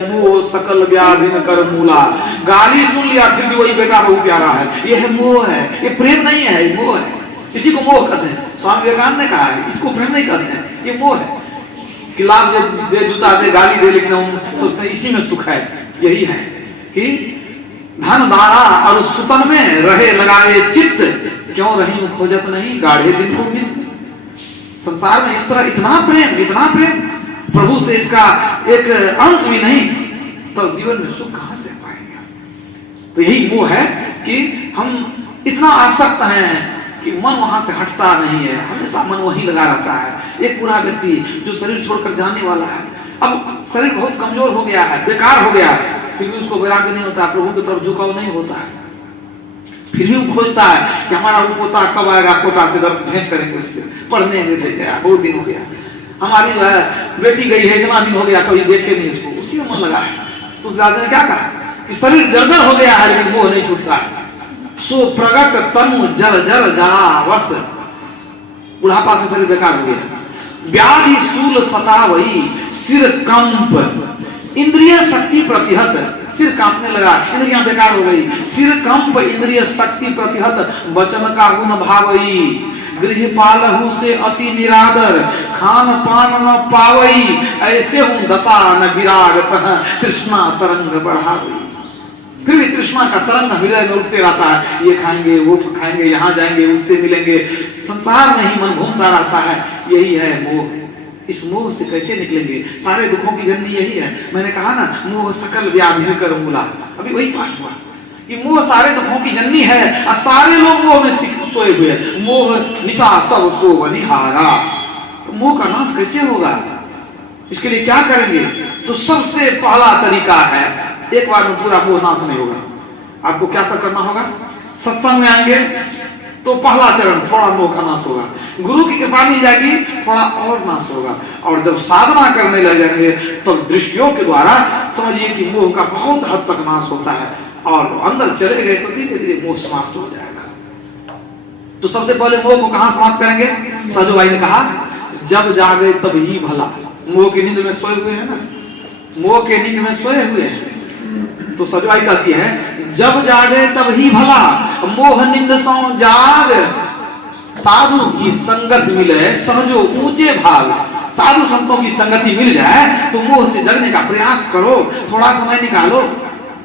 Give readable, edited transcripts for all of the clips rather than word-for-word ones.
मोह सकल व्याधिन कर मूला। गाली सुन लिया फिर भी वही बेटा बहुत प्यारा है। ये है मोह है, ये प्रेम नहीं है, ये मोह है। इसी को मोह कहते हैं। स्वामी विवेकानंद ने कहा है इसको प्रेम नहीं कहते हैं, ये मोह है। कि लाभ दे, जूता दे, गाली दे, लेकिन हम सोचते हैं इसी में सुख है। यही है कि धन दारा और सुतन में रहे लगाए चित्त, क्यों रही खोजत नहीं गाढ़े दिन को मित्र। संसार में इस तरह इतना प्रेम प्रभु से इसका एक अंश भी नहीं, तो जीवन में सुख कहां से पाएंगे। तो यही वो है कि हम इतना आसक्त हैं कि मन वहां से हटता नहीं है, हमेशा मन वहीं लगा रहता है। एक पूरा व्यक्ति जो शरीर छोड़कर जाने वाला है, अब शरीर बहुत कमजोर हो गया है, बेकार हो गया है, फिर भी उसको वैराग्य नहीं होता, प्रभु की तरफ झुकाव नहीं होता है। फिर भी वो खोजता है कि हमारा वो पोता कब आएगा, पोता से दर्श भेंट करेंगे, उससे पढ़ने में भेज गया, बहुत दिन हो गया। हमारी जो है बेटी गई है, इतना दिन हो गया कभी देखे नहीं उसको, उसी में मन लगा है। तो उस राजा ने क्या कहा कि शरीर जर्जर हो गया है लेकिन मोह नहीं छूटता है। सो प्रगट तनु जर जर जरा वस, बुढ़ापा से शरीर बेकार हो गया। व्याधि सूल सतावई सिर कंप, इंद्रिय शक्ति प्रतिहत, सिर कांपने लगा, इंद्रियां बेकार हो गई। सिर कंप इंद्रिय शक्ति प्रतिहत, वचन का गुण भावई। गृहपालहु से अति निरादर, खान पान न पावई। ऐसे हूं दशा न विराग तह, तृष्णा तरंग बढ़ावई। फिर भी तृष्णा का तरंग हृदय में उठते रहता है, ये खाएंगे वो खाएंगे, यहाँ जाएंगे उससे मिलेंगे, संसार में ही मन घूमता रहता है। यही है मोह। इस मोह से कैसे निकलेंगे? सारे दुखों की जननी यही है। मैंने कहा ना, मोह सकल व्याधि कर मूला। अभी वही पाठ हुआ कि मोह सारे दुखों की जननी है और सारे लोग मोह में सोए हुए। मोह निशा सब सो निहारा। तो मोह का नाश कैसे होगा? इसके लिए क्या करेंगे? तो सबसे पहला तरीका है, एक बार में पूरा मोह नाश नहीं होगा। आपको क्या सब करना होगा? सत्संग में आएंगे तो पहला चरण थोड़ा मोह का नाश होगा, गुरु की कृपा मिल जाएगी थोड़ा और नाश होगा, और जब साधना करने लग जाएंगे तो दृष्टियों के द्वारा समझिए कि मोह का बहुत हद तक नाश होता है, और अंदर चले गए तो धीरे धीरे मोह समाप्त हो जाएगा। तो सबसे पहले मोह को कहां समाप्त करेंगे? साधु भाई ने कहा जब जागे तब ही भला। मोह की नींद में सोए हुए हैं ना, मोह के नींद में सोए हुए हैं। तो सजवाई कहती है जब जागे तब ही भला, मोह निंद सो जाग। साधु की संगत मिले सहजो ऊंचे भाग। साधु संतों की संगति मिल जाए तो मोह से जगने का प्रयास करो, थोड़ा समय निकालो।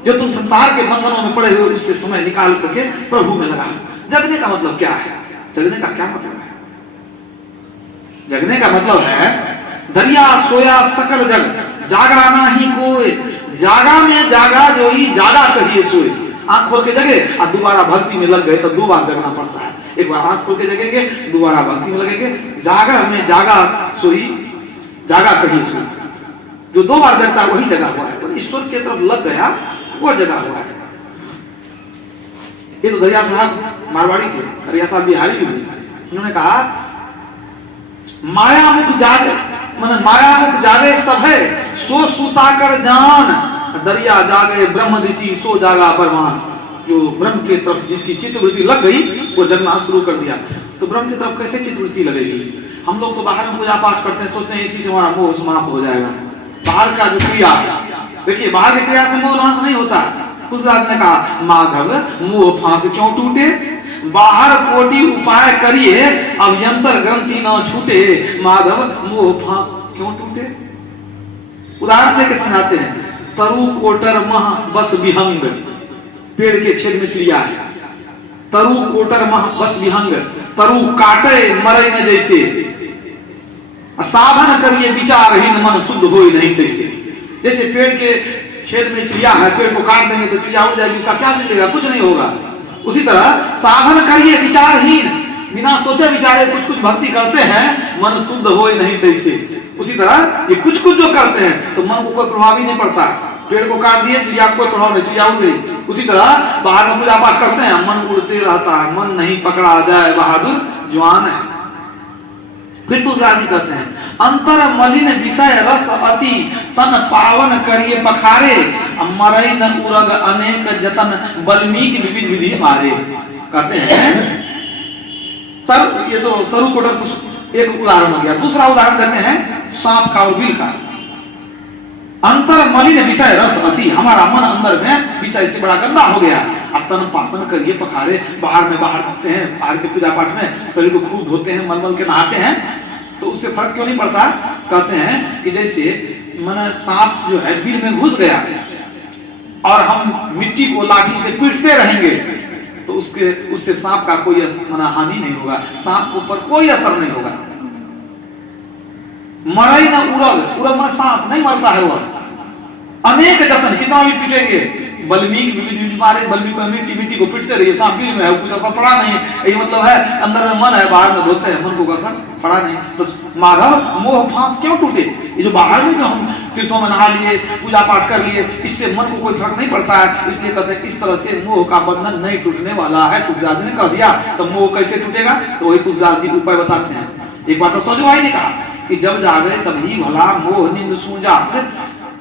जो तुम संसार के बंधनों में पड़े हुए उससे समय निकाल करके प्रभु में लगा। जगने का मतलब क्या है? जगने का क्या मतलब है? जगने का मतलब है दरिया सोया सकल जग, जागा ना ही कोई। जागा में जागा जो ही जागा कहिए सोए। आंख खोल के जगे और दोबारा भक्ति में लग गए तो दो बार जगना पड़ता है। एक बार आंख खोल के जगेंगे, दोबारा भक्ति में लगेंगे। जागा में जागा सोई, जागा कहिए सोई। जो दो बार जगता है वही जगा हुआ है, ईश्वर की तरफ लग गया वो जगा हुआ है। ये तो दरिया साहब मारवाड़ी थे, दरिया साहब बिहारी भी हुए। उन्होंने कहा माया मुख जागे, मन माया मुख जागे सब है, सो सुता कर जान। दरिया जागे ब्रह्म ऋषि सो जागा परमान। जो ब्रह्म की तरफ जिसकी चित्तवृत्ति लग गई वो जगना शुरू कर दिया। तो ब्रह्म की तरफ कैसे चित्तवृत्ति लगेगी? हम लोग तो बाहर में पूजा पाठ करते हैं, सोचते हैं इसी से हमारा मोह समाप्त हो जाएगा। बाहर का जो क्रिया, देखिए बाहर की क्रिया से मोह नाश नहीं होता। तुलसीदास ने कहा माधव मोह फांस क्यों टूटे, बाहर कोटि उपाय करिए अभ्यंतर ग्रंथि न छूटे। माधव मोह फांस क्यों टूटे? उदाहरण देके समझाते हैं। तरु कोटर मह बस विहंग, पेड़ के छेद में क्रिया है। तरु कोटर मह बस विहंग, तरु काटे मरे न जैसे। साधन करिए विचारहीन मन शुद्ध हो नहीं तैसे। जैसे पेड़ के छेद में चिड़िया है, पेड़ को काट देंगे तो चिड़िया उड़ जाएगी, उसका क्या मिलेगा? कुछ नहीं होगा। उसी तरह साधन करिए विचारहीन, बिना सोचे विचारे कुछ कुछ भक्ति करते हैं, मन शुद्ध हो नहीं तैसे। उसी तरह ये कुछ कुछ जो करते हैं तो मन को कोई प्रभाव ही नहीं पड़ता। पेड़ को काट दिए, चिड़िया को कोई प्रभाव नहीं, चिड़िया उड़ गई। उसी तरह बाहर में पूजा पाठ करते हैं, मन उड़ते रहता है, मन नहीं पकड़ा जाए बहादुर जवान है। फिर दूसरा आदमी कहते हैं अंतर मलिन विषय रस अति, तन पावन करिए पखारे। मरई न उरग अनेक जतन, बल्मीक विविध विधि मारे। कहते हैं ये तो तरु कोटर एक उदाहरण हो गया। दूसरा उदाहरण देते हैं सांप का और बिल का। अंतर मलिन विषय रस अति, हमारा मन अंदर में विषय से बड़ा गंदा हो गया। अब तन पापन करिए पखारे, बाहर करते हैं, बाहर के पूजा पाठ में शरीर को खूब धोते हैं, मलमल के नहाते हैं, तो उससे फर्क क्यों नहीं पड़ता? कहते हैं कि जैसे मन सांप जो है बिल में घुस गया और हम मिट्टी को लाठी से पीटते रहेंगे तो उससे सांप का कोई हानि नहीं होगा, सांप के ऊपर कोई असर नहीं होगा। मरई न उड़ग मन सांप नहीं मरता है, वह अनेक जतन कितना भी पीटेंगे, बल्मीक मारे, बल्मीक मिट्टी को पीटते रहिए, सांप बिल में है, कुछ असर पड़ा नहीं। यही मतलब है अंदर में मन है, बाहर में धोते हैं, मन को असर पड़ा नहीं। तो माधव मोह फांस क्यों टूटे? ये जो बाहर में जो हम तीर्थों में नहा लिए, पूजा पाठ कर लिए, इससे मन को कोई फर्क नहीं पड़ता है। इसलिए कहते हैं इस तरह से मोह का बंधन नहीं टूटने वाला है। तुलसीदास जी ने कह दिया, तो मोह कैसे टूटेगा? तो वही तुलसीदास जी उपाय बताते हैं। एक बार तो सजो भाई ने कहा कि जब जागे तभी भला मोह नींद सो जात,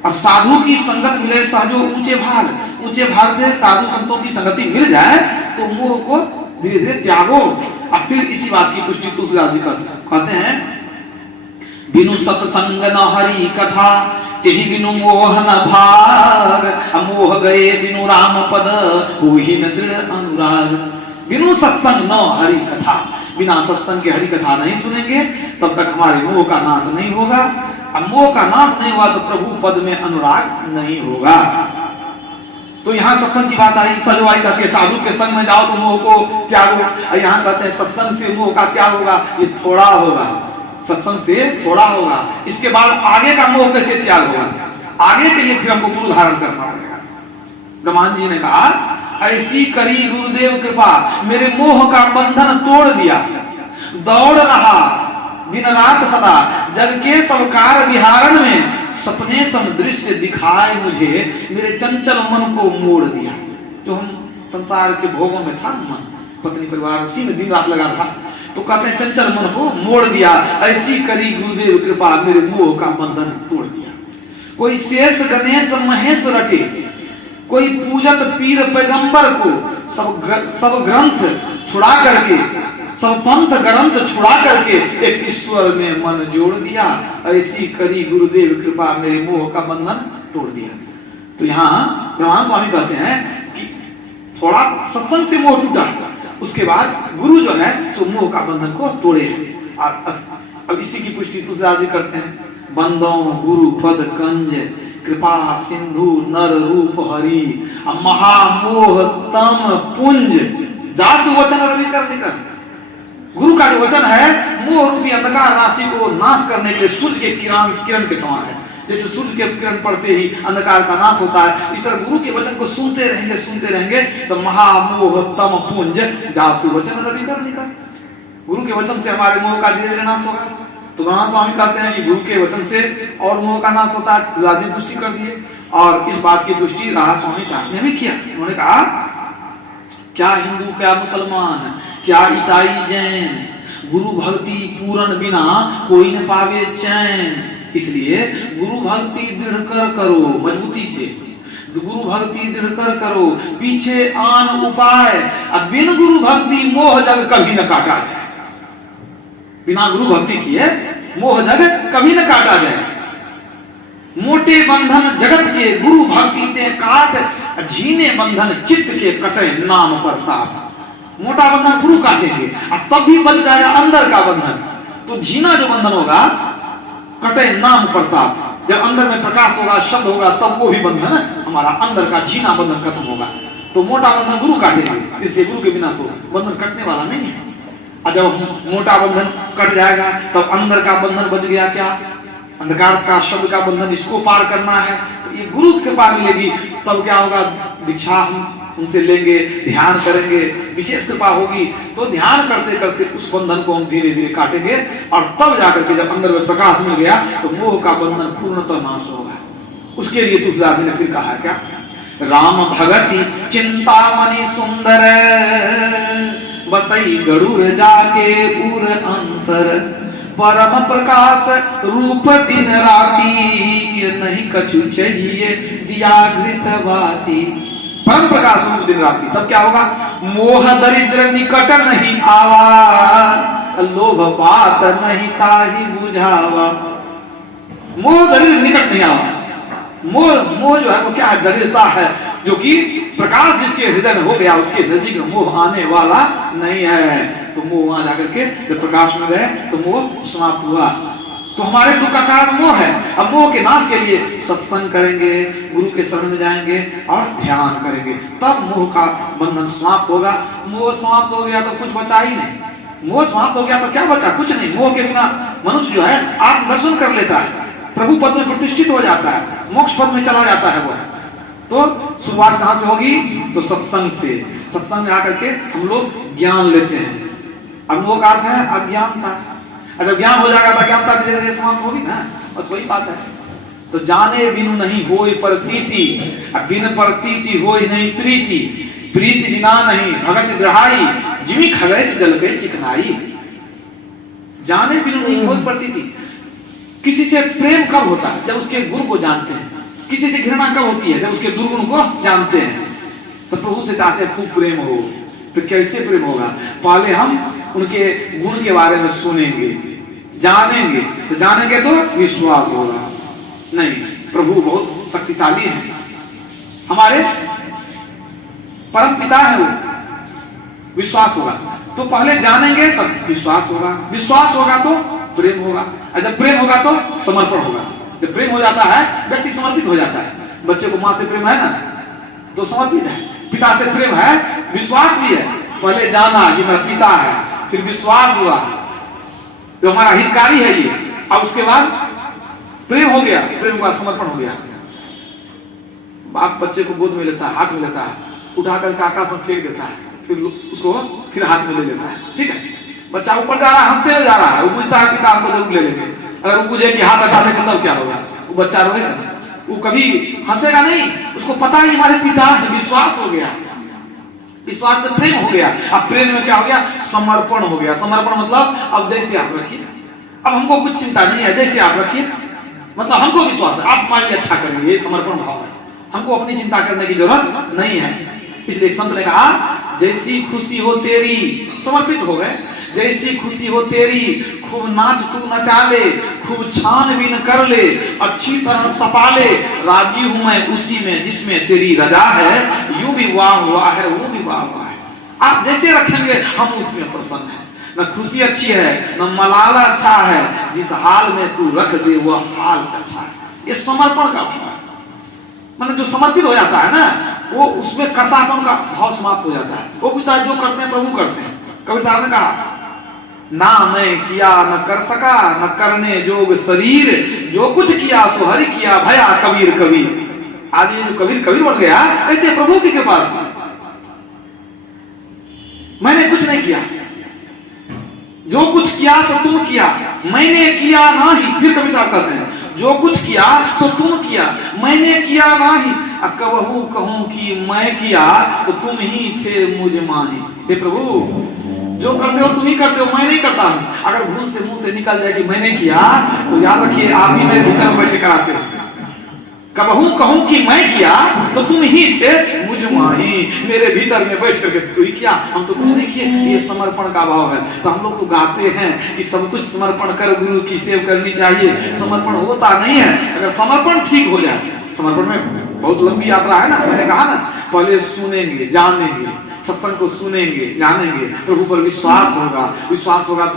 और साधु की संगत मिले सहजो ऊंचे भाग से साधु संतों की संगति मिल जाए तो मोह को धीरे धीरे त्यागो। अब फिर इसी बात की पुष्टि तुलसीदास जी कहते हैं, बिनु सत्संग न हरि कथा, तेहि बिनु मोह न भाग, मोह गए बिनु राम पद, होहि न दृढ़ अनुराग। बिनु सत्संग न हरि कथा, बिना सत्संग के हरि कथा नहीं सुनेंगे तब तक हमारे मोह का नाश नहीं होगा। अब मोह का नाश नहीं हुआ तो प्रभु पद में अनुराग नहीं होगा। तो यहाँ सत्संग की बात आई, सजवाई कहती है साधु के संग में जाओ तो मोह को त्यागो। यहाँ कहते हैं सत्संग से मोह का त्याग होगा, ये थोड़ा होगा, सत्संग से थोड़ा होगा। इसके बाद आगे का मोह कैसे त्याग होगा? आगे के लिए फिर हमको गुरु धारण करना पड़ेगा। ब्रह्मांड जी ने कहा, ऐसी करी गुरुदेव कृपा, मेरे मोह का बंधन तोड़ दिया, दौड़ रहा दिन रात सदा, जग के सब कार विहारण में, सपने सम दृश्य दिखाए मुझे, मेरे चंचल मन को मोड़ दिया। जो हम संसार के भोगों में था मन, पत्नी परिवार, उसी में दिन रात लगा था, तो कहते हैं चंचल मन को मोड़ दिया। ऐसी करी गुरुदेव कृपा, मेरे मोह का बंधन तोड़ दिया। कोई शेष गणेश महेश रटे, कोई पूजत पीर पैगंबर को, सब ग्रंथ छुड़ा करके, सब पंथ ग्रंथ छुड़ा करके एक ईश्वर में मन जोड़ दिया। ऐसी करी गुरुदेव कृपा, मेरे मोह का बंधन तोड़ दिया। तो यहाँ ब्रह्मानंद स्वामी कहते हैं कि थोड़ा सत्संग से मोह टूटा, उसके बाद गुरु जो है सो मोह का बंधन को तोड़े। अब इसी की पुष्टि तुलसीदास जी करते हैं, बंदो गुरु पद कंज, कृपा सिंधु नर रूप हरि, महामोह तम पुंज, जासु वचन रवि कर निकल। गुरु का जो वचन है मोह रूपी अंधकार राशि को नाश करने के लिए सूर्य के किरण के समान है। जैसे सूर्य के किरण पड़ते ही अंधकार का नाश होता है, इस तरह गुरु के वचन को सुनते रहेंगे तो महामोह तम पुंज, जासु वचन रवि कर निकल। गुरु के वचन से हमारे मोह का धीरे धीरे नाश होगा। तो ब्रह्मा स्वामी कहते हैं कि गुरु के वचन से और मोह का नाश होता है। तुलसीदास पुष्टि कर दिए, और इस बात की पुष्टि राहा स्वामी साहब ने भी किया। उन्होंने कहा, क्या हिंदू, क्या मुसलमान, क्या ईसाई जैन, गुरु भक्ति पूर्ण बिना कोई न पावे चैन। इसलिए गुरु भक्ति दृढ़ कर करो, मजबूती से गुरु भक्ति दृढ़ कर करो, पीछे आन उपाय, अब बिन गुरु भक्ति मोह जग कभी न काटा जाए। बिना गुरु भक्ति किए मोह जग कभी न काटा जाए। मोटे बंधन जगत के गुरु भक्ति ते काट, झीने बंधन चित्त के कटे नाम प्रताप। मोटा बंधन गुरु काटेंगे और तब भी बच जाएगा अंदर का बंधन। तो झीना जो बंधन होगा कटे नाम प्रताप, जब अंदर में प्रकाश होगा, शब्द होगा, तब वो भी बंधन हमारा अंदर का झीना बंधन खत्म होगा। तो मोटा बंधन गुरु काटेंगे, इसलिए गुरु के बिना तो बंधन कटने वाला नहीं है। और जब मोटा बंधन कट जाएगा तब अंदर का बंधन बच गया। क्या? अंधकार का शब्द का बंधन, इसको पार करना है तो ये गुरु कृपा मिलेगी। तब क्या होगा? दीक्षा हम उनसे लेंगे, ध्यान करेंगे, विशेष कृपा होगी तो ध्यान करते करते उस बंधन को हम धीरे धीरे काटेंगे, और तब जाकर के जब अंदर में प्रकाश मिल गया तो मोह का बंधन पूर्णतः नाश होगा। उसके लिए तुलसीदास ने फिर कहा क्या? राम भगति चिंतामणि सुंदर, बसई गरुड़ जाके उर अंतर, परम प्रकाश रूप दिन राती, नहीं कछु चाहिए दिया घृत बाती। परम प्रकाश रूप दिन राती, तब क्या होगा? मोह दरिद्र निकट नहीं आवा, लोभ बात नहीं ताही बुझावा। मोह दरिद्र निकट नहीं आवा, मोह मोह जो है वो क्या है? दरिद्रता है, जो कि प्रकाश जिसके हृदय में हो गया उसके नजदीक मोह आने वाला नहीं है। तो मोह वहां जाकर के जब प्रकाश में गए तो मोह समाप्त हुआ। तो हमारे दुख का कारण मोह है। अब मोह के नाश के लिए सत्संग करेंगे, गुरु के शरण में जाएंगे और ध्यान करेंगे, तब मोह का बंधन समाप्त होगा। मोह समाप्त हो गया तो कुछ बचा ही नहीं। मोह समाप्त हो गया तो क्या बचा? कुछ नहीं। मोह के बिना मनुष्य जो है आत्मदर्शन कर लेता है, प्रभु पद में प्रतिष्ठित हो जाता है, मोक्ष पद में चला जाता है वो। तो शुरुआत कहां से होगी? तो सत्संग से। सत्संग में आकर के हम लोग ज्ञान लेते हैं। अब मोह का अर्थ है अज्ञानता। अगर ज्ञान हो जाएगा तो अज्ञानता धीरे धीरे समाप्त होगी ना। और वही बात है। तो जाने बिनु नहीं होय प्रतीति, बिन प्रतीति होय नहीं प्रीति, प्रीति बिना नहीं भगत ग्रहाई, जिमी खगै जल पे चिकनाई। जाने बिनु नहीं होय प्रतीति। किसी से प्रेम कब होता है? जब उसके गुण को जानते हैं। किसी से घृणा कब होती है? जब उसके दुर्गुण को जानते हैं। तो प्रभु से चाहते हैं खूब प्रेम हो। तो कैसे प्रेम होगा? पहले हम उनके गुण के बारे में सुनेंगे, जानेंगे। तो जानेंगे तो विश्वास होगा। नहीं, प्रभु बहुत शक्तिशाली है, हमारे परम पिता है वो। विश्वास होगा तो पहले जानेंगे तब विश्वास होगा, विश्वास होगा तो प्रेम होगा, और जब प्रेम होगा तो समर्पण होगा। जब प्रेम हो जाता है व्यक्ति समर्पित हो जाता है। बच्चे को मां से प्रेम है ना तो समर्पित है, पिता से प्रेम है, विश्वास भी है। पहले जाना कि मेरा पिता है, फिर विश्वास हुआ जो हमारा हितकारी है ये, और उसके बाद प्रेम हो गया, प्रेम के बाद समर्पण हो गया। बाप बच्चे को गोद में लेता है, हाथ में लेता है, उठा करके आकाश में फेंक देता है, फिर उसको फिर हाथ में ले लेता है। ठीक है, बच्चा ऊपर जा रहा है, हंसते हुए जा रहा है, वो पूछता है पिता हमको जरूर ले लेंगे। अगर वो पूछे कि हाथ हटाने का तब क्या होगा? वो बच्चा रोएगा, वो कभी हंसेगा नहीं। उसको पता है हमारे पिता है, विश्वास हो गया, विश्वास से प्रेम हो गया। अब प्रेम में क्या हो गया? समर्पण हो गया। समर्पण मतलब अब जैसे आप रखिए, अब हमको कुछ चिंता नहीं है, जैसे आप रखिए, मतलब हमको विश्वास है आप हमारे लिए अच्छा करेंगे, ये समर्पण भाव है। हमको अपनी चिंता करने की जरूरत नहीं है। इसलिए संत ने कहा जैसी खुशी हो तेरी, समर्पित हो गए। जैसी खुशी हो तेरी, खूब नाच तू नचा ले, खूब छानबीन कर ले, अच्छी तरह तपा ले, राजी हूं मैं उसी में जिसमें तेरी रजा है, यूं भी वाह हुआ है वो भी वाह हुआ है। आप जैसे रखेंगे हम उसमें प्रसन्न है। न खुशी अच्छी है न मलाला अच्छा है, जिस हाल में तू रख दे वह हाल अच्छा है। ये समर्पण का भाव है। मतलब जो समर्पित हो जाता है ना, वो उसमें कर्तापन का भाव समाप्त हो जाता है। वो पूछता है जो करते हैं प्रभु करते हैं। कबीर साहब ने कहा ना मैं किया न कर सका, न करने जोग शरीर, जो कुछ किया सो हरि किया, भया कबीर कबीर। आज ये जो कबीर कबीर बन गया कैसे? प्रभु की कृपा से। मैंने कुछ नहीं किया, जो कुछ किया सो तुम किया, मैंने किया नहीं। फिर कबीर साहब कहते हैं जो कुछ किया सो तुम किया, मैंने किया नहीं। कबहू कहूं कि मैं किया तो तुम ही थे मुझ माही। हे प्रभु जो करते हो तुम ही करते हो, मैं नहीं करता हूं। अगर भूल से मुंह से निकल जाए कि मैंने किया तो याद रखिए आप ही मेरे भीतर बैठे कराते हो। कबहू कहूं कि मैं किया तो तुम ही थे मुझ माही, मेरे भीतर में बैठ करके तू ही किया, हम तो कुछ नहीं किए। ये समर्पण का भाव है। तो हम लोग तो गाते हैं कि सब कुछ समर्पण कर गुरु की सेवा करनी चाहिए। समर्पण होता नहीं है। अगर समर्पण ठीक हो जाए, समर्पण में बहुत लंबी यात्रा है ना। मैंने कहा ना पहले सुनेंगे, जानेंगे, सत्संग को सुनेंगे, जानेंगे, प्रभु पर विश्वास होगा, विश्वास होगा तो